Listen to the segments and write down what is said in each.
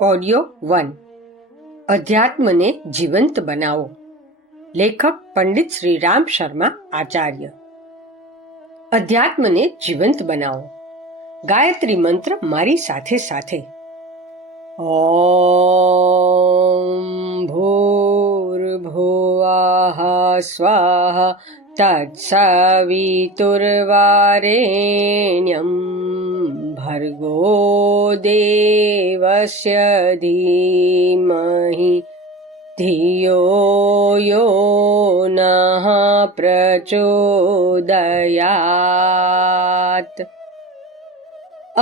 Audio 1 અધ્યાત્મને જીવંત બનાવો. લેખક પંડિત શ્રી રામ શર્મા આચાર્ય. અધ્યાત્મને જીવંત બનાવો. ગાયત્રી મંત્ર મારી સાથે સાથે. ઓમ ભૂર્ભુવઃ સ્વાહા તત્સવિતુર્વરેણ્યં ભર્ગો દેવસ્ય ધીમહિ ધિયો યો નઃ પ્રચોદયાત.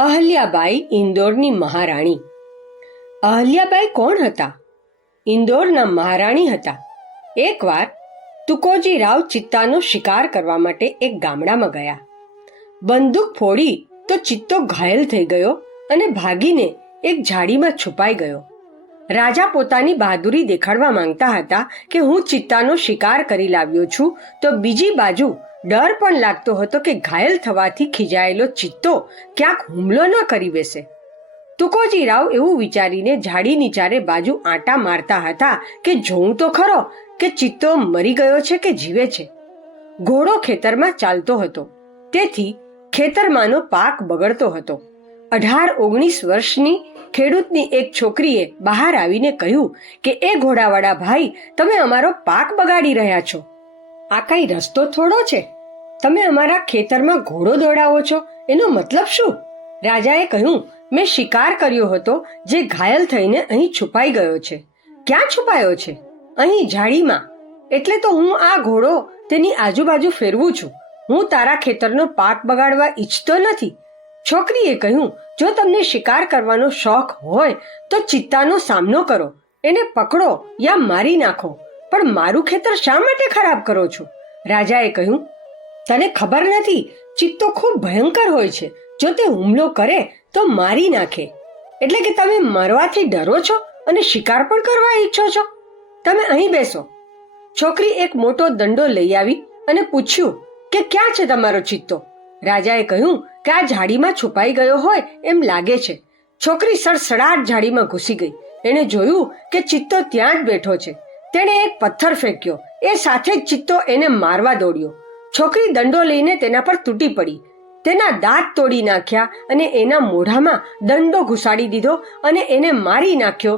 અહલ્યાબાઈ ઇન્દોરની મહારાણી. અહલ્યાબાઈ કોણ હતા? ઇન્દોરના મહારાણી હતા. એકવાર તુકોજી રાવ ચિત્તાનો શિકાર કરવા માટે એક ગામડામાં ગયા. બંદૂક ફોડી તો ચિત્તો ઘાયલ થઈ ગયો અને ભાગીને એક ઝાડીમાં છુપાઈ ગયો. રાજા પોતાની બહાદુરી દેખાડવા માંગતા હતા કે હું ચિત્તાનો શિકાર કરી લાવ્યો છું, તો બીજી બાજુ ડર પણ લાગતો હતો કે ઘાયલ થવાથી ખીજાયેલો ચિત્તો ક્યાંક હુમલો ન કરી બેસે. તુકોજી રાવ એવું વિચારીને ઝાડીની ચારે બાજુ આંટા મારતા હતા કે જોઉં તો ખરો કે ચિત્તો મરી ગયો છે કે જીવે છે. ઘોડો ખેતરમાં ચાલતો હતો, તેથી ખેતરમાંનો પાક બગડતો હતો. 18-19 વર્ષની ખેડૂતની એક છોકરીએ બહાર આવીને કહ્યું કે એ ઘોડાવાળા ભાઈ, તમે અમારો પાક બગાડી રહ્યા છો. આ કઈ રસ્તો થોડો છે? તમે અમારા ખેતરમાં ઘોડો દોડાવો છો, એનો મતલબ શું? રાજાએ કહ્યું, મેં શિકાર કર્યો હતો જે ઘાયલ થઈને અહીં છુપાઈ ગયો છે. ક્યાં છુપાયો છે? અહીં ઝાડીમાં. એટલે તો હું આ ઘોડો તેની આજુબાજુ ફેરવું છું. હું તારા ખેતરનો પાક બગાડવા ઈચ્છતો નથી. છોકરીએ કહ્યું, જો તમને શિકાર કરવાનો શોખ હોય તો ચિત્તાનો સામનો કરો, એને પકડો યા મારી નાખો, પણ મારું ખેતર શા માટે ખરાબ કરો છો? રાજાએ કહ્યું, તને ખબર નથી, ચિત્તો ખૂબ ભયંકર હોય છે. જો તે હુમલો કરે તો મારી નાખે. એટલે કે તમે મરવાથી ડરો છો અને શિકાર પણ કરવા ઈચ્છો છો? તમે અહીં બેસો. છોકરી એક મોટો દંડો લઈ આવી અને પૂછ્યું કે ક્યાં છે તમારો ચિત્તો? રાજાએ કહ્યું કે આ ઝાડીમાં છુપાઈ ગયો હોય એમ લાગે છે. છોકરી સડસડાટ ઝાડીમાં ઘૂસી ગઈ. એણે જોયું કે ચિત્તો ત્યાં જ બેઠો છે. તેણે એક પથ્થર ફેંક્યો. એ સાથે જ ચિત્તો એને મારવા દોડ્યો. છોકરી દંડો લઈને તેના પર તૂટી પડી. તેના દાંત તોડી નાખ્યા અને એના મોઢામાં દંડો ઘુસાડી દીધો અને એને મારી નાખ્યો.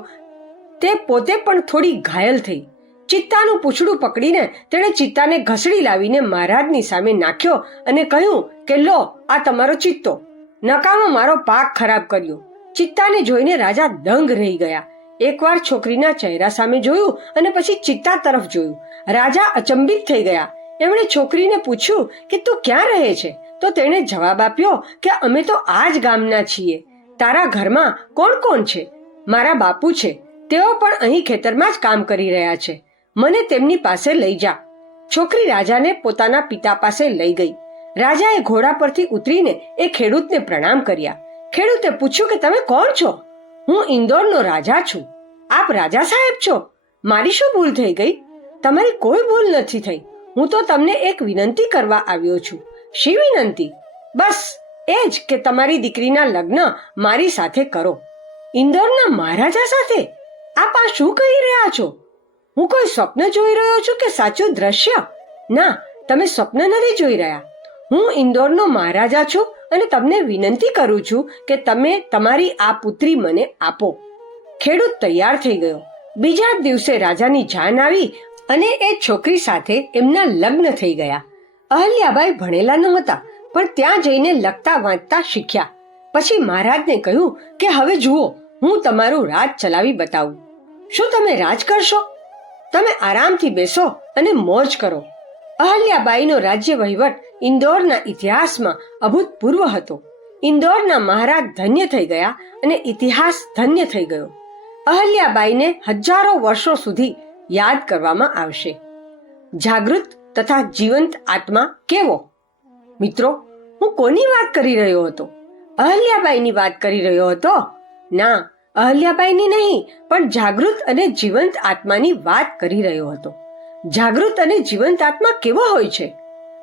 તે પોતે પણ થોડી ઘાયલ થઈ. ચિત્તાનું પૂંછડું પકડીને તેણે ચિત્તાને ઘસડી લાવીને મહારાજની સામે નાખ્યો અને કહ્યું કે લો, આ તમારો ચિત્તો. નકામો મારો પાક ખરાબ કર્યો. ચિત્તાને જોઈને રાજા દંગ રહી ગયા. એકવાર છોકરીના ચહેરા સામે જોયું અને પછી ચિત્તા તરફ જોયું. રાજા અચંબિત થઈ ગયા. એમણે છોકરીને પૂછ્યું કે તું ક્યાં રહે છે? તો તેણે જવાબ આપ્યો કે અમે તો આ જ ગામના છીએ. તારા ઘરમાં કોણ કોણ છે? મારા બાપુ છે, તેઓ પણ અહીં ખેતરમાં જ કામ કરી રહ્યા છે. મને તેમની પાસે લઈ જા. છોકરી રાજાને પોતાના પિતા પાસે લઈ ગઈ. રાજાએ ઘોડા પરથી ઉતરીને એ ખેડૂતને પ્રણામ કર્યા. ખેડૂતે પૂછ્યું કે તમે કોણ છો? હું ઇન્દોરનો રાજા છું. આપ રાજા સાહેબ છો? મારી શું ભૂલ થઈ ગઈ? તમારી કોઈ ભૂલ નથી થઈ. હું તો તમને એક વિનંતી કરવા આવ્યો છું. શી વિનંતી? બસ એ જ કે તમારી દીકરીના લગ્ન મારી સાથે કરો. ઇન્દોરના મહારાજા સાથે? આપ આ શું કહી રહ્યા છો? હું કોઈ સ્વપ્ન જોઈ રહ્યો છું કે સાચું દ્રશ્ય? ના, તમે સ્વપ્ન નથી જોઈ રહ્યા. હું ઇન્દોરનો મહારાજા છું અને તમને વિનંતી કરું છું કે તમે તમારી આ પુત્રી મને આપો. ખેડૂત તૈયાર થઈ ગયો. બીજા જ દિવસે રાજાની જાન આવી અને એ છોકરી સાથે એમના લગ્ન થઈ ગયા. અહલ્યાબાઈ ભણેલા નહોતા, પણ ત્યાં જઈને લખતા વાંચતા શીખ્યા. પછી મહારાજને કહ્યું કે હવે જુઓ, હું તમારું રાજ ચલાવી બતાવું. શું તમે રાજ કરશો? તમે આરામથી બેસો અને મોજ કરો. અહલ્યાબાઈનો રાજ્ય વહીવટ ઇન્દોરના ઇતિહાસમાં અભૂતપૂર્વ હતો. ઇન્દોરના મહારાજ ધન્ય થઈ ગયા અને ઇતિહાસ ધન્ય થઈ ગયો. અહલ્યાબાઈને હજારો વર્ષો સુધી યાદ કરવામાં આવશે. જાગૃત તથા જીવંત આત્મા કેવો? મિત્રો, હું કોની વાત કરી રહ્યો હતો? અહલ્યાબાઈની વાત કરી રહ્યો હતો? ના, અહલ્યાબાઈની નહીં, પણ જાગૃત અને જીવંત આત્માની વાત કરી રહ્યો હતો. જાગૃત અને જીવંત આત્મા કેવો હોય છે?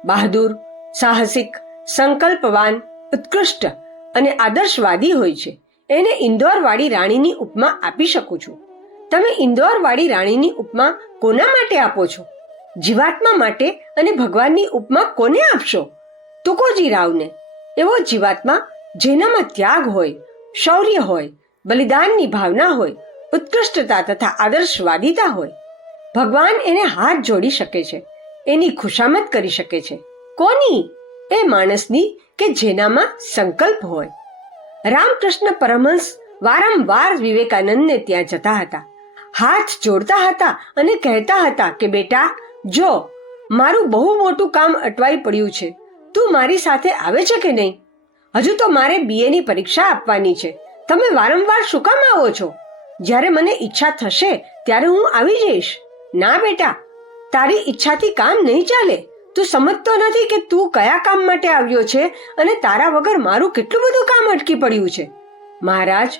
બહાદુર, સાહસિક, સંકલ્પવાન, ઉત્કૃષ્ટ અને આદર્શવાદી હોય છે. એને ઇન્દોરવાળી રાણીની ઉપમા આપી શકું છું. તમે ઇન્દોરવાળી રાણીની ઉપમા કોના માટે આપો છો? જીવાત્મા માટે. અને ભગવાનની ઉપમા કોને આપશો? તુકોજી રાવને. એવો જીવાત્મા જેનામાં ત્યાગ હોય, શૌર્ય હોય, બલિદાનની ભાવના હોય, ઉત્કૃષ્ટતા તથા આદર્શવાદિતા હોય. ભગવાન એને હાથ જોડી શકે છે, એની ખુશામત કરી શકે છે. કોની? એ માણસની કે જેનામાં સંકલ્પ હોય. રામકૃષ્ણ પરમહંસ વારંવાર વિવેકાનંદને ત્યાં જતા હતા, હાથ જોડતા હતા અને કહેતા હતા કે બેટા, જો મારું બહુ મોટું કામ અટવાઈ પડ્યું છે, તું મારી સાથે આવે છે કે નહીં? હજુ તો મારે બીએની પરીક્ષા આપવાની છે. તમે વારંવાર શું કામ આવો છો? જ્યારે મને ઈચ્છા થશે ત્યારે હું આવી જઈશ. ના બેટા, તારી ઈચ્છાથી કામ નહીં ચાલે. તું સમજતો નથી કે તું કયા કામ માટે આવ્યો છે અને તારા વગર મારું કેટલું બધું કામ અટકી પડ્યું છે. મહારાજ,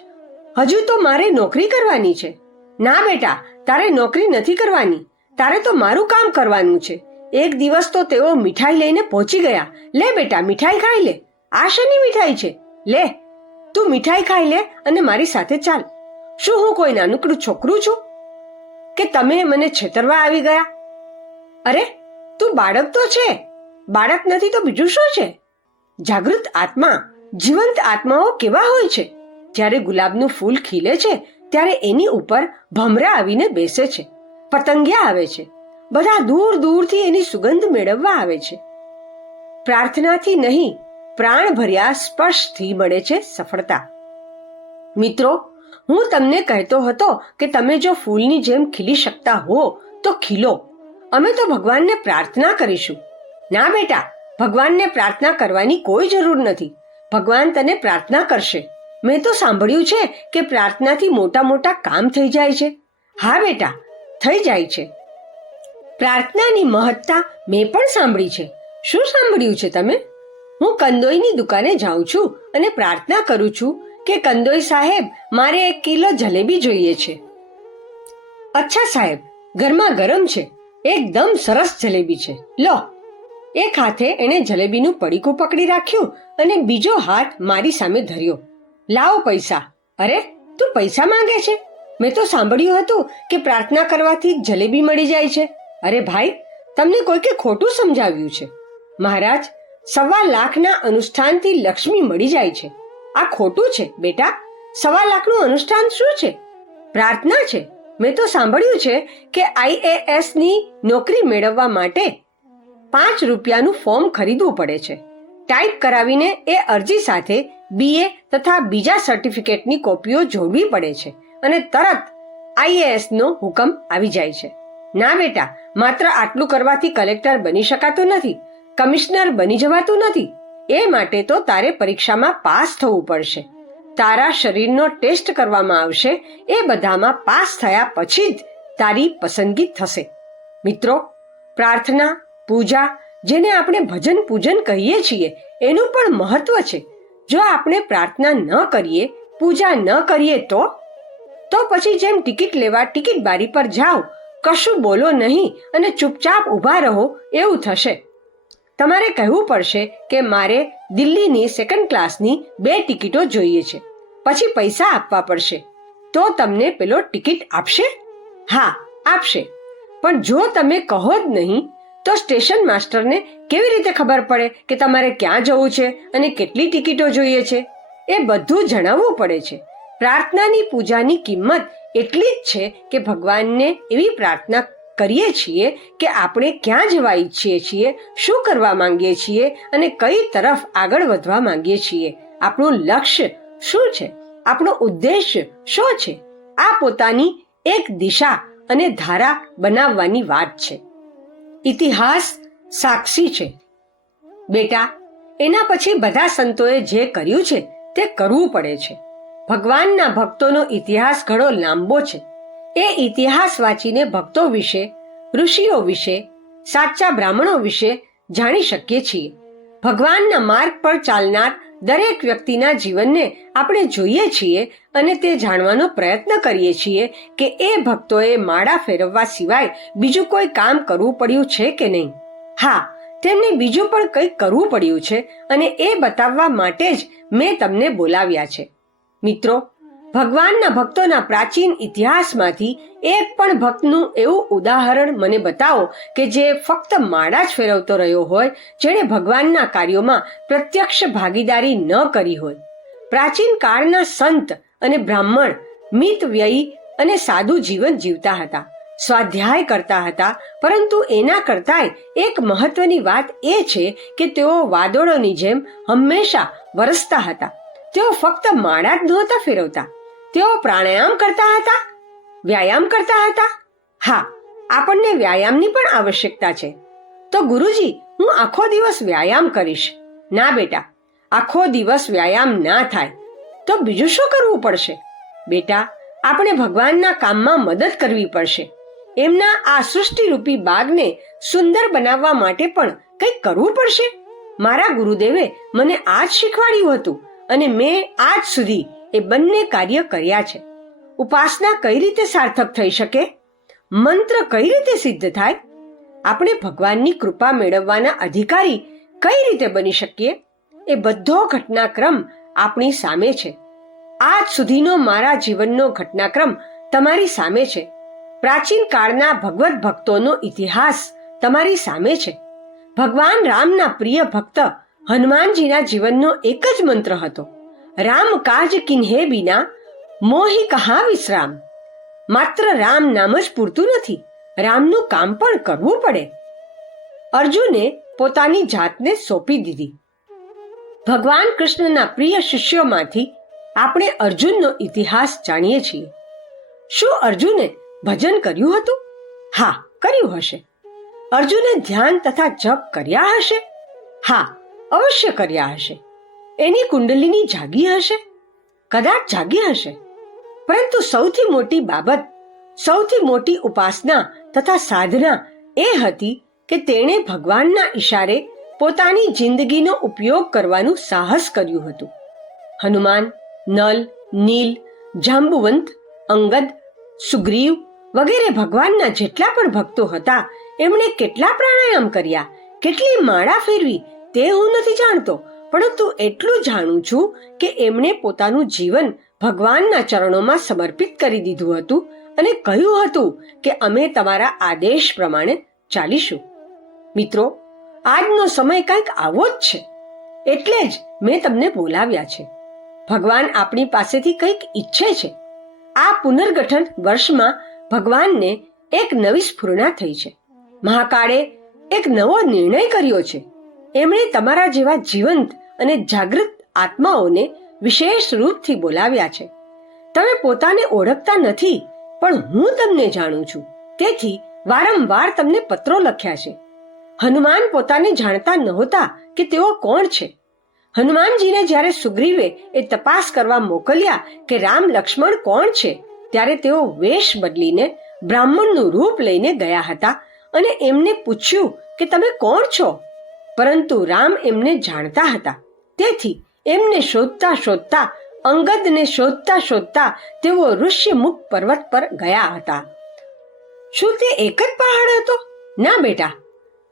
હજુ તો મારે નોકરી કરવાની છે. ના બેટા, તારે નોકરી નથી કરવાની, તારે તો મારું કામ કરવાનું છે. એક દિવસ તો તેઓ મીઠાઈ લઈને પહોંચી ગયા. લે બેટા, મીઠાઈ ખાઈ લે. આ શેની મીઠાઈ છે? લે, તું મીઠાઈ ખાઈ લે અને મારી સાથે ચાલ. શું હું કોઈ નાનકડું છોકરું છું કે તમે મને છેતરવા આવી ગયા? અરે, તું બાળક તો છે. બાળક નથી તો બીજું શું છે? જાગૃત આત્મા, જીવંત આત્માઓ કેવા હોય છે? જ્યારે ગુલાબનું ફૂલ ખીલે છે ત્યારે એની ઉપર ભમરા આવીને બેસે છે, પતંગિયા આવે છે, બધા દૂર દૂરથી એની સુગંધ મેળવવા આવે છે. પ્રાર્થનાથી નહીં, પ્રાણ ભર્યા સ્પર્શથી મળે છે સફળતા. મિત્રો, હું તમને કહેતો હતો કે તમે જો ફૂલની જેમ ખીલી શકતા હો તો ખીલો. અમે તો ભગવાનને પ્રાર્થના કરીશું. ના બેટા, ભગવાનને પ્રાર્થના કરવાની કોઈ જરૂર નથી. ભગવાન તને પ્રાર્થના કરશે. મેં તો સાંભળ્યું છે કે પ્રાર્થનાથી મોટા મોટા કામ થઈ જાય છે. હા બેટા, થઈ જાય છે. પ્રાર્થનાની મહત્તા મેં પણ સાંભળી છે. શું સાંભળ્યું છે તમે? હું કંદોઈની દુકાને જાઉં છું અને પ્રાર્થના કરું છું કે કંદોઈ સાહેબ, મારે 1 કિલો જલેબી જોઈએ છે. અચ્છા સાહેબ, ગરમા ગરમ છે, એકદમ સરસ જલેબી છે, લો. એક હાથે એણે જલેબીનું પડીકું પકડી રાખ્યું અને બીજો હાથ મારી સામે ધર્યો. લાવો પૈસા. અરે, તું પૈસા માંગે છે? મેં તો સાંભળ્યું હતું કે પ્રાર્થના કરવાથી જલેબી મળી જાય છે. અરે ભાઈ, તમને કોઈકે ખોટું સમજાવ્યું છે. મહારાજ, 1.25 લાખના અનુષ્ઠાનથી લક્ષ્મી મળી જાય છે. આ ખોટું છે બેટા. 1.25 લાખનું અનુષ્ઠાન શું છે? પ્રાર્થના છે. મેં તો સાંભળ્યું છે કે IAS ની નોકરી મેળવવા માટે 5 રૂપિયાનું ફોર્મ ખરીદવું પડે છે. ટાઈપ કરાવીને એ અરજી સાથે BA તથા બીજા સર્ટિફિકેટની કોપીઓ જોડવી પડે છે અને તરત IAS નો હુકમ આવી જાય છે. ના બેટા, માત્ર આટલું કરવાથી કલેક્ટર બની શકાતું નથી, કમિશનર બની જવાતું નથી. એ માટે તો તારે પરીક્ષામાં પાસ થવું પડશે. તારા શરીરનો ટેસ્ટ કરવામાં આવશે. એ બધામાં પાસ થયા પછી જ તારી પસંદગી થશે. મિત્રો, પ્રાર્થના, પૂજા, જેને આપણે ભજન પૂજન કહીએ છીએ, એનું પણ મહત્વ છે. જો આપણે પ્રાર્થના ન કરીએ, પૂજા ન કરીએ તો પછી જેમ ટિકિટ લેવા ટિકિટ બારી પર જાઓ, કશું બોલો નહીં અને ચૂપચાપ ઊભા રહો એવું થશે. તમારે કહેવું પડશે કે મારે દિલ્હીની 2nd ક્લાસની 2 ટિકિટો જોઈએ છે. પછી પૈસા આપવા પડશે. તો તમને પેલો ટિકિટ આપશે? હા, આપશે. પણ જો તમે કહો જ નહીં તો સ્ટેશન માસ્ટરને કેવી રીતે ખબર પડે કે તમારે ક્યાં જવું છે અને કેટલી ટિકિટો જોઈએ છે? એ બધું જણાવવું પડે છે. પ્રાર્થનાની પૂજાની કિંમત એટલી જ છે કે ભગવાનને એવી પ્રાર્થના કરીએ છીએ કે આપણે ક્યાં જવા ઈચ્છીએ છીએ, શું કરવા માંગીએ છીએ અને કઈ તરફ આગળ વધવા માંગીએ છીએ. આપણું લક્ષ્ય શું છે? આપણો ઉદ્દેશ્ય શું છે? આ પોતાની એક દિશા અને ધારા બનાવવાની વાત છે. ઇતિહાસ સાક્ષી છે બેટા. એના પછી બધા સંતોએ જે કર્યું છે તે કરવું પડે છે. ભગવાનના ભક્તોનો ઇતિહાસ ઘણો લાંબો છે. એ ઇતિહાસ વાંચીને ભક્તો વિશે, ઋષિઓ વિશે, સાચા બ્રાહ્મણો વિશે જાણી શકીએ છીએ. ભગવાનના માર્ગ પર ચાલનાર દરેક વ્યક્તિના જીવનને આપણે જોઈએ છીએ અને તે જાણવાનો પ્રયત્ન કરીએ છીએ કે એ ભક્તોએ માળા ફેરવવા સિવાય બીજું કોઈ કામ કરવું પડ્યું છે કે નહીં. હા, તેમને બીજું પણ કંઈક કરવું પડ્યું છે અને એ બતાવવા માટે જ મેં તમને બોલાવ્યા છે. મિત્રો, ભગવાનના ભક્તોના પ્રાચીન ઇતિહાસમાંથી એક પણ ભક્તનું એવું ઉદાહરણ મને બતાવો કે જે ફક્ત માળા જ ફેરવતો રહ્યો હોય, જેણે ભગવાનના કાર્યોમાં પ્રત્યક્ષ ભાગીદારી ન કરી હોય. પ્રાચીન કાળના સંત અને બ્રાહ્મણ મિત વ્યયી અને સાદું જીવન જીવતા હતા, સ્વાધ્યાય કરતા હતા, પરંતુ એના કરતાંય એક મહત્વની વાત એ છે કે તેઓ વાદળોની જેમ હંમેશા વરસતા હતા. તેઓ ફક્ત માળા જ નહોતા ફેરવતા, તેઓ પ્રાણાયામ કરતા હતા, વ્યાયામ કરતા હતા. હા, આપણને વ્યાયામની પણ આવશ્યકતા છે. તો ગુરુજી, હું આખો દિવસ વ્યાયામ કરીશ. ના બેટા, આખો દિવસ વ્યાયામ ના થાય તો બીજું શું કરવું પડશે? બેટા, આપણે ભગવાનના કામમાં મદદ કરવી પડશે. એમના આ સૃષ્ટિરૂપી બાગને સુંદર બનાવવા માટે પણ કંઈક કરવું પડશે. મારા ગુરુદેવે મને આ જ શીખવાડ્યું હતું અને મેં આજ સુધી એ બંને કાર્ય કર્યા છે. ઉપાસના કઈ રીતે સાર્થક થઈ શકે? મંત્ર કઈ રીતે સિદ્ધ થાય? આપણે ભગવાનની કૃપા મેળવવાના અધિકારી કઈ રીતે બની શકીએ? એ બધો ઘટનાક્રમ આપણી સામે છે. આજ સુધીનો મારા જીવનનો ઘટનાક્રમ તમારી સામે છે. પ્રાચીન કાળના ભગવત ભક્તોનો ઇતિહાસ તમારી સામે છે. ભગવાન રામના પ્રિય ભક્ત હનુમાનજીના જીવનનો એક જ મંત્ર હતો, રામ કાજ કિન્હે બિના મોહી કહા વિશ્રામ. માત્ર રામ નામ જ પૂરતું નથી, રામનું કામ પણ કરવું પડે. અર્જુને પોતાની જાતને સોંપી દીધી. ભગવાન કૃષ્ણના પ્રિય શિષ્યોમાંથી આપણે અર્જુનનો ઇતિહાસ જાણીએ છીએ. શું અર્જુને ભજન કર્યું હતું? હા, કર્યું હશે. અર્જુને ધ્યાન તથા જપ કર્યા હશે? હા, અવશ્ય કર્યા હશે. એની કુંડલીની જાગી હશે? કદાચ જાગી હશે. પરંતુ સૌથી મોટી બાબત, સૌથી મોટી ઉપાસના તથા સાધના એ હતી કે તેણે ભગવાનના ઈશારે પોતાની જિંદગીનો ઉપયોગ કરવાનું સાહસ કર્યું હતું. હનુમાન, નલ, નીલ, જાંબુવંત, અંગદ, સુગ્રીવ વગેરે ભગવાનના જેટલા પણ ભક્તો હતા, એમણે કેટલા પ્રાણાયામ કર્યા, કેટલી માળા ફેરવી તે હું નથી જાણતો, પરંતુ એટલું જાણું છું કે એમણે પોતાનું જીવન ભગવાનના ચરણોમાં સમર્પિત કરી દીધું હતું અને કહ્યું હતું કે અમે તમારા આદેશ પ્રમાણે ચાલીશું. મિત્રો, આજનો સમય કંઈક આવો જ છે, એટલે જ મેં તમને બોલાવ્યા છે. ભગવાન આપણી પાસેથી કંઈક ઈચ્છે છે. આ પુનર્ગઠન વર્ષમાં ભગવાનને એક નવી સ્ફુરણા થઈ છે. મહાકાળે એક નવો નિર્ણય કર્યો છે. એમણે તમારા જેવા જીવંત અને જાગૃત આત્માઓને વિશેષ રૂપથી બોલાવ્યા છે. તમે પોતાને ઓળખતા નથી, પણ હું તમને જાણું છું. તેથી વારંવાર તમને પત્રો લખ્યા છે. હનુમાન પોતાને જાણતા નહોતા કે તેઓ કોણ છે. હનુમાનજીને જ્યારે સુગ્રીવે એ તપાસ કરવા મોકલ્યા કે રામ લક્ષ્મણ કોણ છે, ત્યારે તેઓ વેશ બદલીને બ્રાહ્મણનું રૂપ લઈને ગયા હતા અને એમને પૂછ્યું કે તમે કોણ છો. પરંતુ રામ એમને જાણતા હતા. તેથી એમને શોધતા શોધતા, અંગદને શોધતા શોધતા તેઓ ઋષ્યમુખ પર્વત પર ગયા હતા. શું તે એક જ પહાડ હતો? ના બેટા,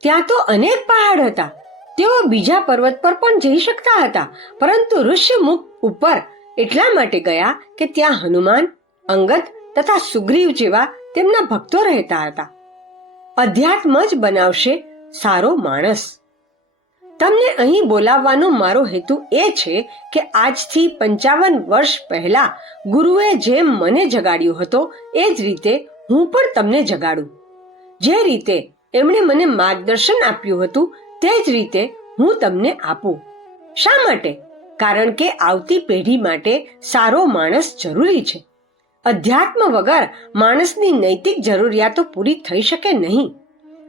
ત્યાં તો અનેક પહાડ હતા. તેઓ બીજા પર્વત પર પણ જઈ શકતા હતા, પરંતુ ઋષ્યમુખ ઉપર એટલા માટે ગયા કે ત્યાં હનુમાન, અંગદ તથા સુગ્રીવ જેવા તેમના ભક્તો રહેતા હતા. અધ્યાત્મ જ બનાવશે સારો માણસ. તમને અહીં બોલાવવાનો મારો હેતુ એ છે કે આજથી 55 વર્ષ પહેલા ગુરુએ જેમ મને જગાડ્યો હતો એ જ રીતે હું પણ તમને જગાડું. જે રીતે એમણે મને માર્ગદર્શન આપ્યું હતું તે જ રીતે હું તમને આપું. શા માટે? કારણ કે આવતી પેઢી માટે સારો માણસ જરૂરી છે. અધ્યાત્મ વગર માણસની નૈતિક જરૂરિયાતો પૂરી થઈ શકે નહીં.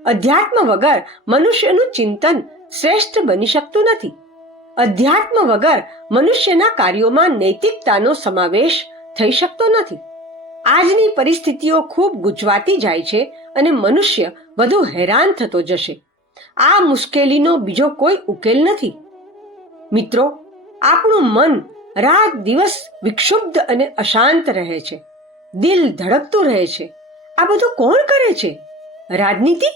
અધ્યાત્મ વગર મનુષ્યનું ચિંતન શ્રેષ્ઠ બની શકતું નથી. અધ્યાત્મ વગર મનુષ્યના કાર્યોમાં નૈતિકતાનો સમાવેશ થઈ શકતો નથી. આજની પરિસ્થિતિઓ ખૂબ ગૂંચવાતી જાય છે અને મનુષ્ય વધુ હેરાન થતો જશે. આ મુશ્કેલીનો બીજો કોઈ ઉકેલ નથી. મિત્રો, આપણું મન રાત દિવસ વિક્ષુબ્ધ અને અશાંત રહે છે. દિલ ધડકતું રહે છે. આ બધું કોણ કરે છે? રાજનીતિ?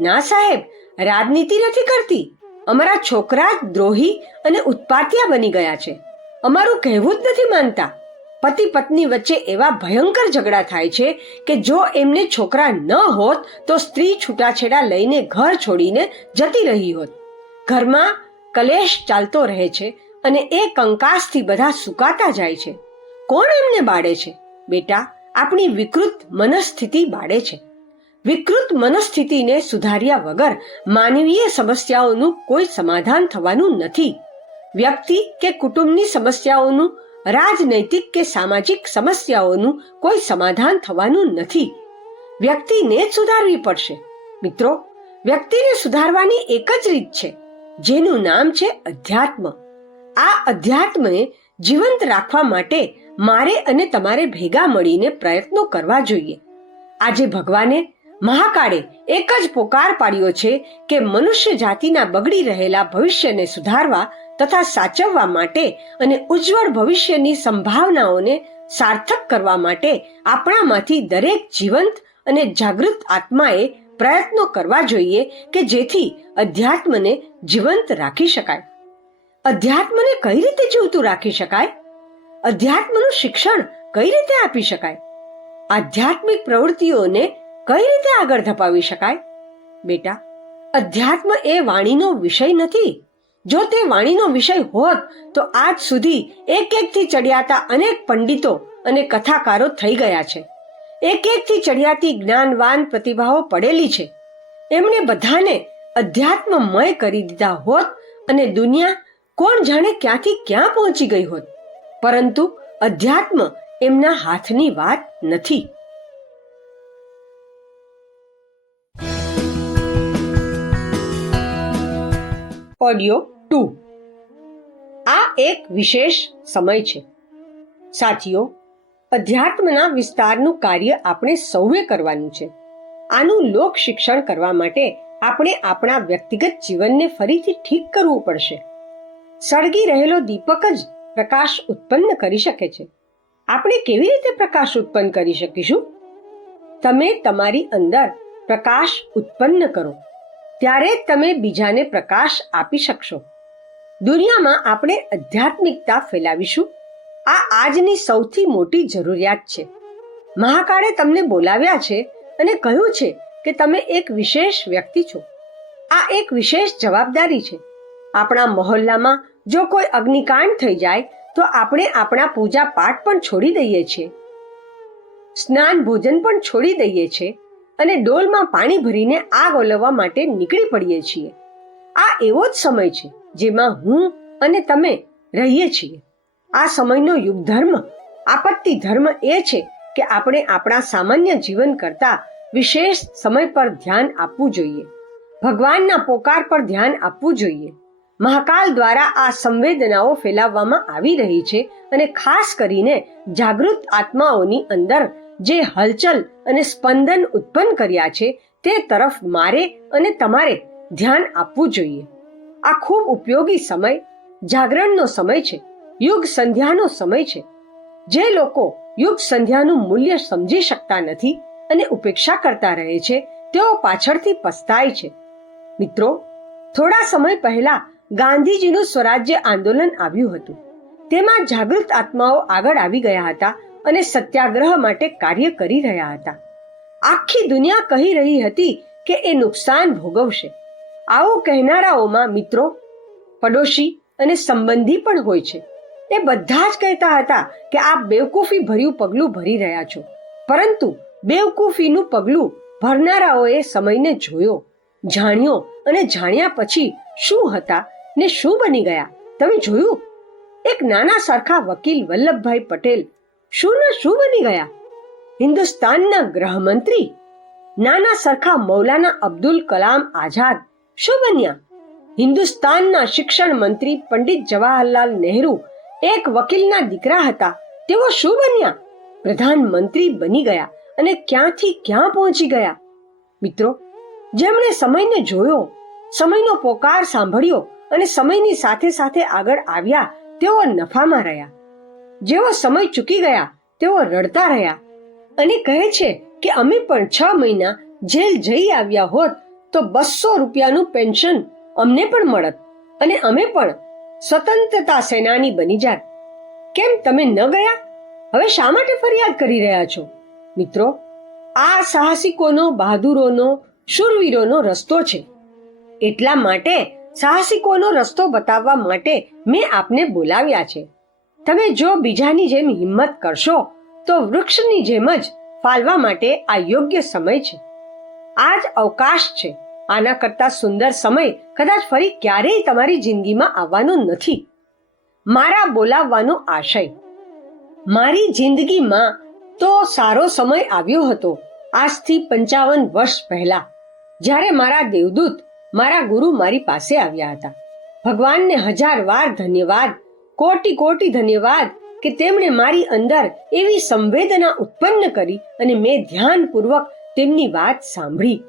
ના સાહેબ, રાજનીતિ નથી કરતી. અમારા છોકરા જ દ્રોહી અને ઉત્પાતિયા બની ગયા છે. અમારું કહેવું જ નથી માનતા. પતિ પત્ની વચ્ચે એવા ભયંકર ઝઘડા થાય છે કે જો એમને છોકરા ન હોત તો સ્ત્રી છૂટાછેડા લઈને ઘર છોડીને જતી રહી હોત. ઘરમાં કલેશ ચાલતો રહે છે અને એ કંકાસથી બધા સુકાતા જાય છે. કોણ એમને બાળે છે? બેટા, આપણી વિકૃત મનસ્થિતિ બાળે છે. વિકૃત મનસ્થિતિને સુધાર્યા વગર માનવીય સમસ્યાઓનું કોઈ સમાધાન થવાનું નથી. વ્યક્તિ કે કુટુંબની સમસ્યાઓનું, રાજનૈતિક કે સામાજિક સમસ્યાઓનું કોઈ સમાધાન થવાનું નથી. વ્યક્તિને જ સુધારવી પડશે. મિત્રો, વ્યક્તિને સુધારવાની એક જ રીત છે, જેનું નામ છે અધ્યાત્મ. આ અધ્યાત્મને જીવંત રાખવા માટે મારે અને તમારે ભેગા મળીને પ્રયત્નો કરવા જોઈએ. આજે ભગવાને મહાકાળે એક જ પોકાર પાડ્યો છે કે મનુષ્ય જાતિના બગડી રહેલા ભવિષ્યને સુધારવા તથા સાચવવા માટે અને ઉજ્જવળ ભવિષ્યની સંભાવનાઓને સાર્થક કરવા માટે આપણામાંથી દરેક જીવંત અને જાગૃત આત્માએ પ્રયત્નો કરવા જોઈએ કે જેથી અધ્યાત્મને જીવંત રાખી શકાય. અધ્યાત્મને કઈ રીતે જીવતું રાખી શકાય? અધ્યાત્મનું શિક્ષણ કઈ રીતે આપી શકાય? આધ્યાત્મિક પ્રવૃત્તિઓને કઈ રીતે આગળ ધપાવી શકાય? બેટા, અધ્યાત્મ એ વાણીનો વિષય નથી. જો તે વાણીનો વિષય હોત તો આજ સુધી એક એકથી ચડિયાતા અનેક પંડિતો અને કથાકારો થઈ ગયા છે. એક એકથી ચડિયાતી જ્ઞાનવાન પ્રતિભાઓ પડેલી છે. એમણે બધાને અધ્યાત્મમય કરી દીધા હોત અને દુનિયા કોણ જાણે ક્યાંથી ક્યાં પહોંચી ગઈ હોત. પરંતુ અધ્યાત્મ એમના હાથની વાત નથી. ઓડિયો 2. આ એક વિશેષ સમય છે. સાથીઓ, અધ્યાત્મના વિસ્તારનું કાર્ય આપણે સૌએ કરવાનું છે. આનું લોક શિક્ષણ કરવા માટે આપણે આપણા વ્યક્તિગત જીવનને ફરીથી ઠીક કરવું પડશે. સળગી રહેલો દીપક જ પ્રકાશ ઉત્પન્ન કરી શકે છે. આપણે કેવી રીતે પ્રકાશ ઉત્પન્ન કરી શકીશું? તમે તમારી અંદર પ્રકાશ ઉત્પન્ન કરો, ત્યારે તમે બીજાને પ્રકાશ આપી શકશો. દુનિયામાં આપણે આધ્યાત્મિકતા ફેલાવીશું. આ આજની સૌથી મોટી જરૂરિયાત છે. મહાકાળે તમને બોલાવ્યા છે અને કહ્યું છે કે તમે એક વિશેષ વ્યક્તિ છો. આ એક વિશેષ જવાબદારી છે. આપણા મહોલ્લામાં જો કોઈ અગ્નિકાંડ થઈ જાય તો આપણે આપણા પૂજા પાઠ પણ છોડી દઈએ છીએ, સ્નાન ભોજન પણ છોડી દઈએ છીએ અને ડોલમાં પાણી ભરીને આગ ઓલવવા માટે નીકળી પડીએ છીએ. આ એવો જ સમય છે જેમાં હું અને તમે રહીએ છીએ. આ સમયનો યુગ ધર્મ, આપત્તિ ધર્મ એ છે કે આપણે આપણા સામાન્ય જીવન કરતા વિશેષ સમય પર ધ્યાન આપવું જોઈએ. ભગવાનના પોકાર પર ધ્યાન આપવું જોઈએ. મહાકાલ દ્વારા આ સંવેદનાઓ ફેલાવવામાં આવી રહી છે અને ખાસ કરીને જાગૃત આત્માઓની અંદર જે હલચલ અને સ્પંદન ઉત્પન્ન કર્યા છે તે તરફ મારે અને તમારે ધ્યાન આપવું જોઈએ. આ ખૂબ ઉપયોગી સમય જાગરણનો સમય છે, યુગ સંધ્યાનો સમય છે. જે લોકો યુગ સંધ્યાનું મૂલ્ય સમજી શકતા નથી અને ઉપેક્ષા કરતા રહે છે તેઓ પાછળથી પસ્તાય છે. મિત્રો, થોડા સમય પહેલા ગાંધીજીનું સ્વરાજ્ય આંદોલન આવ્યું હતું. તેમાં જાગૃત આત્માઓ આગળ આવી ગયા હતા અને સત્યાગ્રહ માટે કાર્ય કરી રહ્યા હતા. આખી દુનિયા કહી રહી હતી કે એ નુકસાન ભોગવશે. આવું કહેનારાઓમાં મિત્રો, પડોશી અને સંબંધી પણ હોય છે. એ બધા જ કહેતા હતા કે આપ બેવકૂફી ભર્યું પગલું ભરી રહ્યા છો. પરંતુ બેવકૂફીનું પગલું ભરનારાઓએ સમયને જોયો, જાણ્યો અને જાણ્યા પછી શું હતા ને શું બની ગયા તમે જોયું? એક નાના સરખા વકીલ વલ્લભભાઈ પટેલ શું ને શું બની ગયા? હિન્દુસ્તાનના ગૃહમંત્રી નાના સરખા મૌલાના અબ્દુલ કલામ આઝાદ શું બન્યા? હિન્દુસ્તાનના શિક્ષણ મંત્રી પંડિત જવાહરલાલ નહેરુ એક વકીલના દીકરા હતા, તેઓ શું બન્યા? પ્રધાનમંત્રી બની ગયા અને ક્યાંથી ક્યાં પહોંચી ગયા. મિત્રો, જેમણે સમયને જોયો, સમયનો પોકાર સાંભળ્યો અને સમયની સાથે સાથે આગળ આવ્યા તેઓ નફામાં રહ્યા. જેઓ સમય ચૂકી ગયા તેઓ રડતા રહ્યા અને કહે છે કે અમે પણ 6 મહિના જેલ જઈ આવ્યા હોત તો 200 રૂપિયાનું પેન્શન અમને પણ મળત અને અમે પણ સ્વતંત્રતા સેનાની બની જાત. કેમ તમે ન ગયા? હવે શા માટે ફરિયાદ કરી રહ્યા છો? મિત્રો, આ સાહસિકોનો, બહાદુરોનો, શૂરવીરોનો રસ્તો છે. એટલા માટે સાહસિકોનો રસ્તો બતાવવા માટે મેં આપને બોલાવ્યા છે. તમે જો બીજાની જેમ હિંમત કરશો તો વૃક્ષની જેમ જ ફાલવા માટે આ યોગ્ય સમય છે. આ જ અવકાશ છે. આના કરતા સુંદર સમય કદાચ ફરી ક્યારેય તમારી જિંદગીમાં આવવાનો નથી. મારા બોલાવવાનો આશય, મારી જિંદગીમાં તો સારો સમય આવ્યો હતો આજથી 55 વર્ષ પહેલા, જ્યારે મારા દેવદૂત, મારા ગુરુ મારી પાસે આવ્યા હતા. ભગવાનને 1000 વાર ધન્યવાદ, કોટી કોટી ધન્યવાદ કે તેમણે મારી અંદર એવી સંવેદના ઉત્પન્ન કરી અને મેં ધ્યાનપૂર્વક તેમની વાત સાંભળી.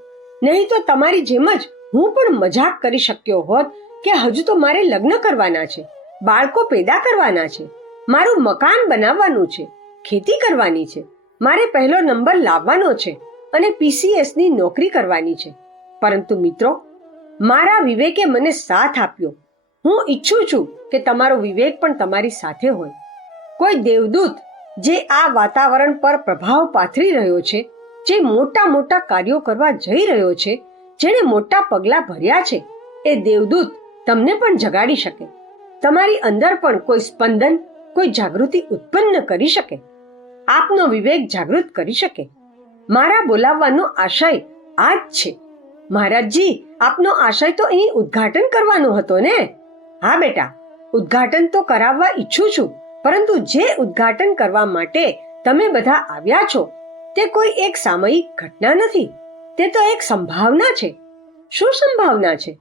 નહીં તો તમારી જેમ જ હું પણ મજાક કરી શક્યો હોત કે હજુ તો મારે લગ્ન કરવાના છે, બાળકો પેદા કરવાના છે, મારું મકાન બનાવવાનું છે, ખેતી કરવાની છે, મારે પહેલો નંબર લાવવાનો છે અને PCS ની નોકરી કરવાની છે. પરંતુ મિત્રો, મારા વિવેકે મને સાથ આપ્યો. હું ઈચ્છું છું કે તમારો વિવેક પણ તમારી સાથે હોય. કોઈ દેવદૂત જે આ વાતાવરણ પર પ્રભાવ પાથરી રહ્યો છે, જે મોટા મોટા કાર્યો કરવા જઈ રહ્યો છે, જેણે મોટા પગલાં ભર્યા છે, એ દેવદૂત તમને પણ જગાડી શકે. તમારી અંદર પણ કોઈ સ્પંદન, કોઈ જાગૃતિ ઉત્પન્ન કરી શકે. આપનો વિવેક જાગૃત કરી શકે. મારા બોલાવવાનો આશય આ જ છે. મહારાજજી, આપનો આશય તો અહીં ઉદ્ઘાટન કરવાનો હતો ને? હા બેટા, ઉદ્ઘાટન તો કરાવવા ઈચ્છું છું, પરંતુ જે ઉદ્ઘાટન કરવા માટે તમે બધા આવ્યા છો તે કોઈ એક સામયિક ઘટના નથી. તે તો એક સંભાવના છે. શું સંભાવના છે?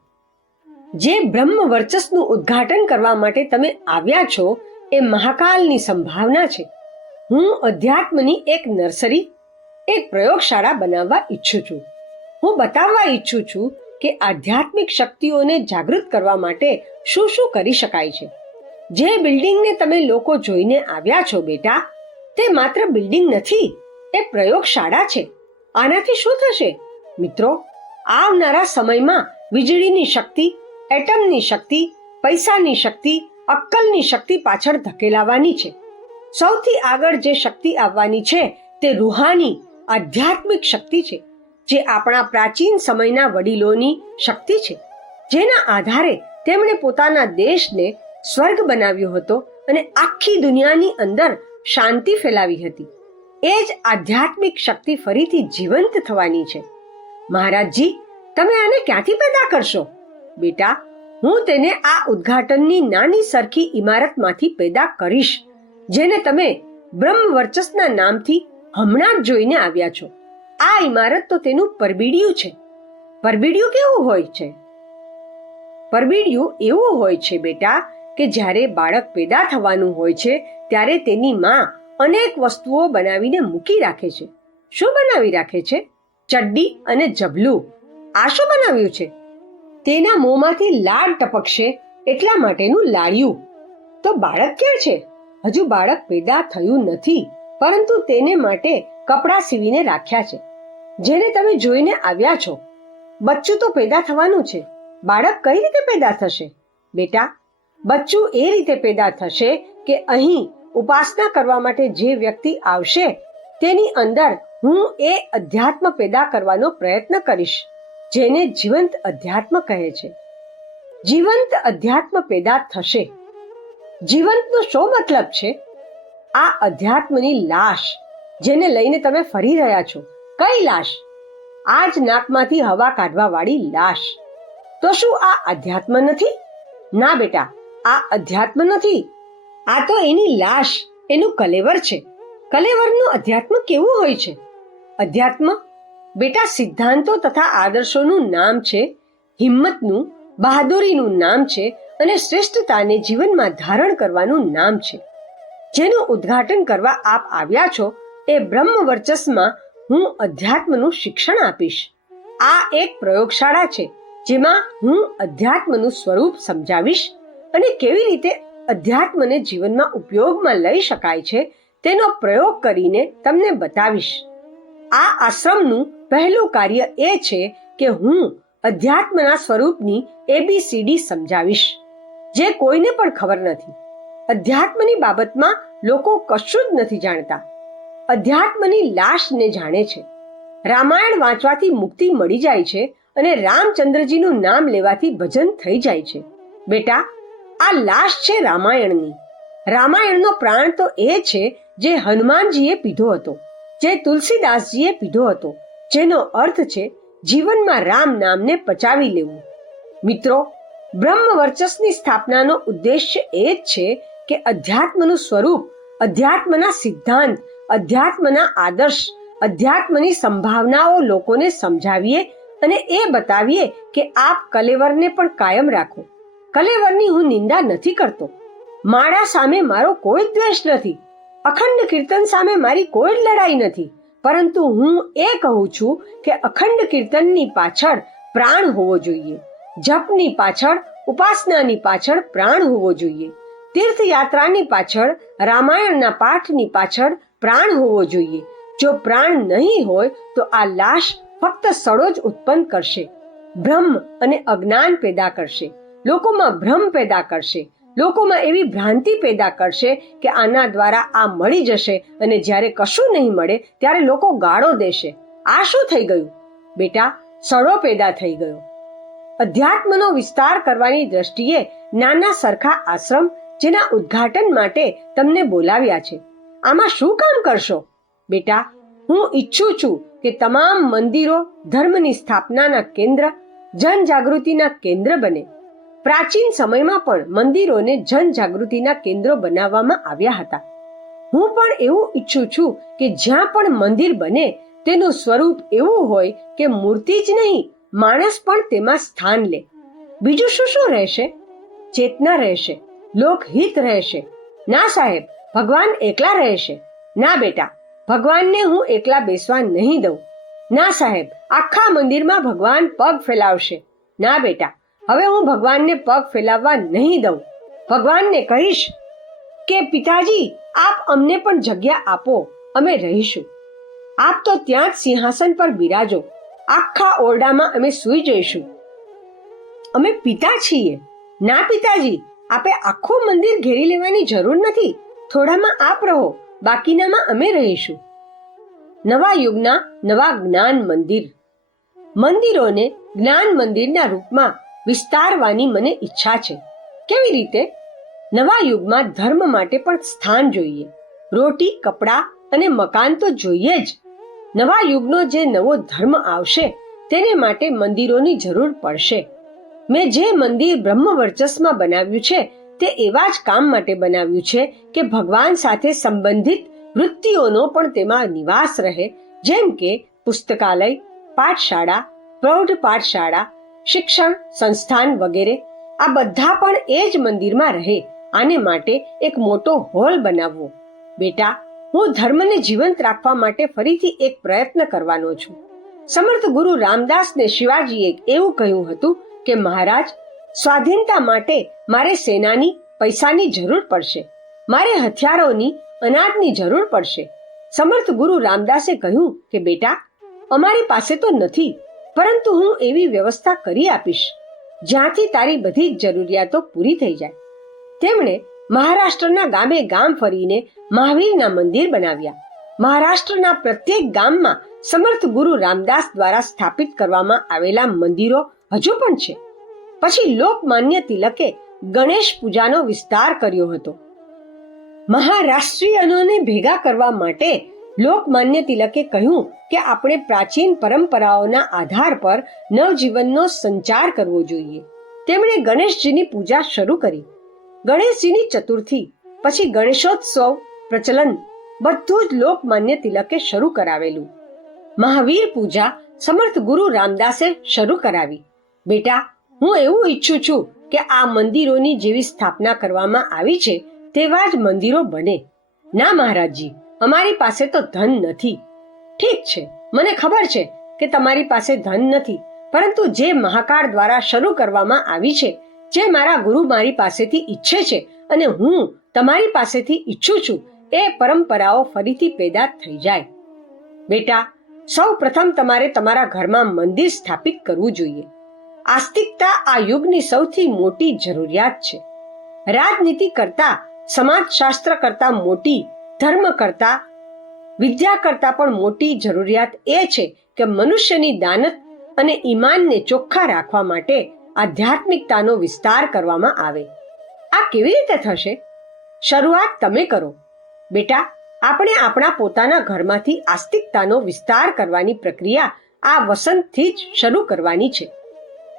જે બ્રહ્મ વર્ચસ્સનું ઉદ્ઘાટન કરવા માટે તમે આવ્યા છો એ મહાકાલની સંભાવના છે. હું અધ્યાત્મની એક નર્સરી, એક પ્રયોગશાળા બનાવવા ઈચ્છું છું. હું બતાવવા ઈચ્છું છું કે આધ્યાત્મિક શક્તિઓને જાગૃત કરવા માટે શું શું કરી શકાય છે. જે બિલ્ડિંગને તમે લોકો જોઈને આવ્યા છો બેટા, તે માત્ર બિલ્ડિંગ નથી, એ પ્રયોગશાળા છે. આનાથી શું થશે મિત્રો? આવનારા સમયમાં વીજળીની શક્તિ, એટમની શક્તિ, પૈસાની શક્તિ, અક્કલની શક્તિ પાછળ ધકેલાવાની છે. સૌથી આગળ જે શક્તિ આવવાની છે તે રૂહાની, આધ્યાત્મિક શક્તિ છે, જે આપણા પ્રાચીન સમયના વડીલોની શક્તિ છે, જેના આધારે તેમણે પોતાના દેશને સ્વર્ગ બનાવ્યો હતો અને આખી દુનિયાની અંદર શાંતિ ફેલાવી હતી. એ જ આધ્યાત્મિક શક્તિ ફરીથી જીવંત થવાની છે. મહારાજજી, તમે આને ક્યાંથી પેદા કરશો? બેટા, હું તેને આ ઉદ્ઘાટનની નાની સરખી ઇમારતમાંથી પેદા કરીશ, જેને તમે બ્રહ્મ વર્ચસ્સના નામથી હમણાં જ જોઈને આવ્યા છો. આ ઇમારત તો તેનું પરબીડિયું છે. પરબીડિયું કેવું હોય છે? પરબીડિયું એવું હોય છે બેટા કે જ્યારે બાળક પેદા થવાનું હોય છે ત્યારે તેની માં અનેક વસ્તુઓ બનાવીને મૂકી રાખે છે. શું બનાવી રાખે છે? ચડ્ડી અને જબલું. આ શું બનાવ્યું છે? તેના મોંમાંથી લાળ ટપકશે એટલા માટેનું લાળિયું. તો બાળક ક્યાં છે? હજુ બાળક પેદા થયું નથી, પરંતુ તેને માટે કપડાં સીવીને રાખ્યા છે, જેને તમે જોઈને આવ્યા છો. બચ્ચું તો પેદા થવાનું છે. બાળક કઈ રીતે પેદા થશે? બેટા, બચ્ચું એ રીતે પેદા થશે કે અહીં ઉપાસના કરવા માટે જે વ્યક્તિ આવશે તેની અંદર હું એ અધ્યાત્મ પેદા કરવાનો પ્રયત્ન કરીશ, જેને જીવંત અધ્યાત્મ કહે છે. જીવંત અધ્યાત્મ પેદા થશે. જીવંતનો શું મતલબ છે? આ અધ્યાત્મની લાશ, જેને લઈને તમે ફરી રહ્યા છો. કઈ લાશ? આ જ નાકમાંથી હવા કાઢવા વાળી લાશ. તો શું આ અધ્યાત્મ નથી? ના બેટા, આ અધ્યાત્મ નથી. આ તો એની લાશ, એનું કલેવર છે. કલેવરનું અધ્યાત્મ કેવું હોય છે? અધ્યાત્મ બેટા સિદ્ધાંતો તથા આદર્શોનું નામ છે, હિંમતનું, બહાદુરીનું નામ છે અને શ્રેષ્ઠતાને જીવનમાં ધારણ કરવાનું નામ છે. જેનું ઉદ્ઘાટન કરવા આપ આવ્યા છો એ બ્રહ્મ વર્ચસ્સમાં હું અધ્યાત્મનું શિક્ષણ આપીશ. આ એક પ્રયોગશાળા છે જેમાં હું અધ્યાત્મનું સ્વરૂપ સમજાવીશ અને કેવી રીતે અધ્યાત્મને જીવનમાં ઉપયોગમાં લઈ શકાય છે તેનો પ્રયોગ કરીને તમને બતાવીશ. આ આશ્રમનું પહેલું કાર્ય એ છે કે હું અધ્યાત્મના સ્વરૂપની ABCD સમજાવીશ, જે કોઈને પણ ખબર નથી. અધ્યાત્મની બાબતમાં લોકો કશું જ નથી જાણતા. અધ્યાત્મની લાશને જાણે છે. રામાયણ વાંચવાથી મુક્તિ મળી જાય છે અને રામચંદ્રજીનું નામ લેવાથી ભજન થઈ જાય છે. બેટા, આ લાશ છે રામાયણની. રામાયણનો પ્રાણ તો એ છે જે હનુમાનજીએ પીધો હતો, જે તુલસીદાસજીએ પીધો હતો, જેનો અર્થ છે જીવનમાં રામ નામને પચાવી લેવું. મિત્રો, બ્રહ્મ વર્ચસની સ્થાપનાનો ઉદ્દેશ્ય એ જ છે કે અધ્યાત્મનું સ્વરૂપ, અધ્યાત્મના સિદ્ધાંત, અધ્યાત્મના આદર્શ, અધ્યાત્મની સંભાવનાઓ લોકોને સમજાવીએ અને એ બતાવીએ કે આપ કલેવરને પણ કાયમ રાખો. કલેવરની હું નિંદા નથી કરતો. માળા સામે મારો કોઈ દ્વેષ નથી. અખંડ કીર્તન સામે મારી કોઈ લડાઈ નથી. પરંતુ હું એ કહું છું કે અખંડ કીર્તનની પાછળ પ્રાણ હોવો જોઈએ. જપની પાછળ, ઉપાસનાની પાછળ પ્રાણ હોવો જોઈએ. તીર્થયાત્રાની પાછળ, રામાયણના પાઠની પાછળ પ્રાણ હોવો જોઈએ. જો પ્રાણ નહીં હોય તો આ લાશ ફક્ત સડો જ ઉત્પન્ન કરશે, ભ્રમ અને અજ્ઞાન પેદા કરશે, લોકોમાં ભ્રમ પેદા કરશે, લોકોમાં એવી ભ્રાંતિ પેદા કરશે કે આના દ્વારા આ મળી જશે અને જ્યારે કશું નહીં મળે ત્યારે લોકો ગાળો દેશે. આ શું થઈ ગયું? બેટા, સડો પેદા થઈ ગયો. અધ્યાત્મનો વિસ્તાર કરવાની દ્રષ્ટિએ નાના સરખા આશ્રમ, જેના ઉદ્ઘાટન માટે તમને બોલાવ્યા છે, આમાં શું કામ કરશો? બેટા, હું ઈચ્છું છું કે તમામ મંદિરો ધર્મની સ્થાપનાના કેન્દ્ર, જનજાગૃતિના કેન્દ્ર બને. પ્રાચીન સમયમાં પણ મંદિરોને જનજાગૃતિના કેન્દ્રો બનાવવામાં આવ્યા હતા. હું પણ એવું ઈચ્છું છું કે જ્યાં પણ મંદિર બને તેનું સ્વરૂપ એવું હોય કે મૂર્તિ જ નહીં, માણસ પણ તેમાં સ્થાન લે. બીજું શું શું રહેશે? ચેતના રહેશે, લોકહિત રહેશે. ના સાહેબ, ભગવાન એકલા રહેશે. ના બેટા, ભગવાનને હું એકલા બેસવા નહીં દઉં. ના સાહેબ, આખા મંદિરમાં ભગવાન પગ ફેલાવશે. ના બેટા, હવે હું ભગવાનને પગ ફેલાવવા નહીં દઉં. ભગવાનને કહીશ કે પિતાજી, આપ અમને પણ જગ્યા આપો, અમે રહીશું. આપ તો ત્યાં જ સિંહાસન પર બિરાજો, આખા ઓરડામાં અમે સૂઈ જઈશું. અમે પિતા છીએ. ના પિતાજી, આપે આખું મંદિર ઘેરી લેવાની જરૂર નથી. થોડામાં આપ રહો, બાકીનામાં અમે રહીશું. નવા યુગના નવા જ્ઞાન મંદિર. મંદિરોને જ્ઞાન મંદિરના રૂપમાં વિસ્તારવાની મને ઈચ્છા છે. કેવી રીતે? નવા યુગમાં ધર્મ માટે પણ સ્થાન જોઈએ. રોટી, કપડાં અને મકાન તો જોઈએ જ. નવા યુગનો જે નવો ધર્મ આવશે તેને માટે મંદિરોની જરૂર પડશે. મેં જે મંદિર બ્રહ્મ વર્ચસમાં બનાવ્યું છે તે એવા જ કામ માટે બનાવ્યું છે કે ભગવાન સાથે સંબંધિત વૃત્તિઓનો પણ તેમાં નિવાસ રહે, જેમ કે પુસ્તકાલય, પાઠશાળા, પ્રૌઢ પાઠશાળા, શિક્ષણ સંસ્થાન વગેરે. આ બધા પણ એ જ મંદિરમાં રહે. આને માટે એક મોટો હોલ બનાવવો. બેટા, હું ધર્મને જીવંત રાખવા માટે ફરીથી એક પ્રયત્ન કરવાનો છું. સમર્થ ગુરુ રામદાસને શિવાજીએ એવું કહ્યું હતું કે મહારાજ, સ્વાધીનતા માટે મારે સેનાની, પૈસાની જરૂર પડશે. મારે હથિયારોની, અનાજની જરૂર પડશે. સમર્થ ગુરુ રામદાસે કહ્યું કે બેટા, અમારી પાસે તો નથી, પરંતુ હું એવી વ્યવસ્થા કરી આપીશ જ્યાંથી તારી બધી જ જરૂરિયાતો પૂરી થઈ જાય. તેમણે મહારાષ્ટ્રના ગામે ગામ ફરીને મહાવીરના મંદિર બનાવ્યા. મહારાષ્ટ્રના પ્રત્યેક ગામમાં સમર્થ ગુરુ રામદાસ દ્વારા સ્થાપિત કરવામાં આવેલા મંદિરો હજુ પણ છે. પછી લોકમાન્ય તિલકે ગણેશ પૂજાનો વિસ્તાર કર્યો હતો. મહારાષ્ટ્રીયનોને ભેગા કરવા માટે લોકમાન્ય તિલકે કહ્યું કે આપણે પ્રાચીન પરંપરાઓના આધાર પર નવજીવનનો સંચાર કરવો જોઈએ. તેમણે ગણેશજીની પૂજા શરૂ કરી. ગણેશજીની ચતુર્થી, પછી ગણેશોત્સવ પ્રચલન બધું જ લોકમાન્ય તિલકે શરૂ કરાવેલું. મહાવીર પૂજા સમર્થ ગુરુ રામદાસે શરૂ કરાવી. બેટા, હું એવું ઈચ્છું છું કે આ મંદિરોની જેવી સ્થાપના કરવામાં આવી છે તેવા જ મંદિરો બને. ના મહારાજજી, અમારી પાસે તો ધન નથી. ઠીક છે, મને ખબર છે કે તમારી પાસે ધન નથી, પરંતુ જે મહાકાળ દ્વારા શરૂ કરવામાં આવી છે, જે મારા ગુરુ મારી પાસેથી ઈચ્છે છે અને હું તમારી પાસેથી ઈચ્છું છું, એ પરંપરાઓ ફરીથી પેદા થઈ જાય. બેટા, સૌ પ્રથમ તમારે તમારા ઘરમાં મંદિર સ્થાપિત કરવું જોઈએ. આસ્તિકતા આ યુગની સૌથી મોટી જરૂરિયાત છે. રાજનીતિ કરતા સમાજશાસ્ત્ર કરતા મોટી, ધર્મ કરતા, વિદ્યા કરતા પણ મોટી જરૂરિયાત એ છે કે મનુષ્યની દાનત અને ઈમાનને ચોખ્ખા રાખવા માટે આધ્યાત્મિકતાનો વિસ્તાર કરવામાં આવે. આ કેવી રીતે થશે? શરૂઆત તમે કરો. બેટા, આપણે આપણા પોતાના ઘરમાંથી આસ્તિકતાનો વિસ્તાર કરવાની પ્રક્રિયા આ વસંતથી જ શરૂ કરવાની છે.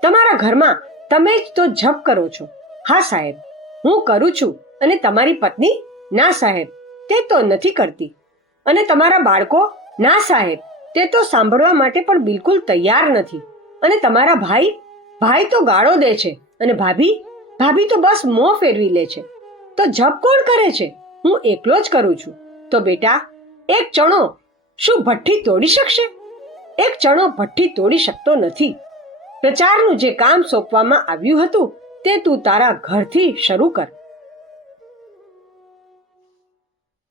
તમારા ઘરમાં તમે જ તો જપ કરો છો. હા સાહેબ, હું કરું છું. અને તમારી પત્ની? ના સાહેબ, તે તો નથી કરતી. અને તમારા બાળકો? ના સાહેબ, તે તો સાંભળવા માટે પણ બિલકુલ તૈયાર નથી. અને તમારા ભાઈ? ભાઈ તો ગાળો દે છે. અને ભાભી? ભાભી તો બસ મોં ફેરવી લે છે. તો જપ કોણ કરે છે? હું એકલો જ કરું છું. તો બેટા, એક ચણો શું ભઠ્ઠી તોડી શકશે? એક ચણો ભઠ્ઠી તોડી શકતો નથી. પ્રચારનું જે કામ સોંપવામાં આવ્યું હતું તે તું તારા ઘરથી શરૂ કર.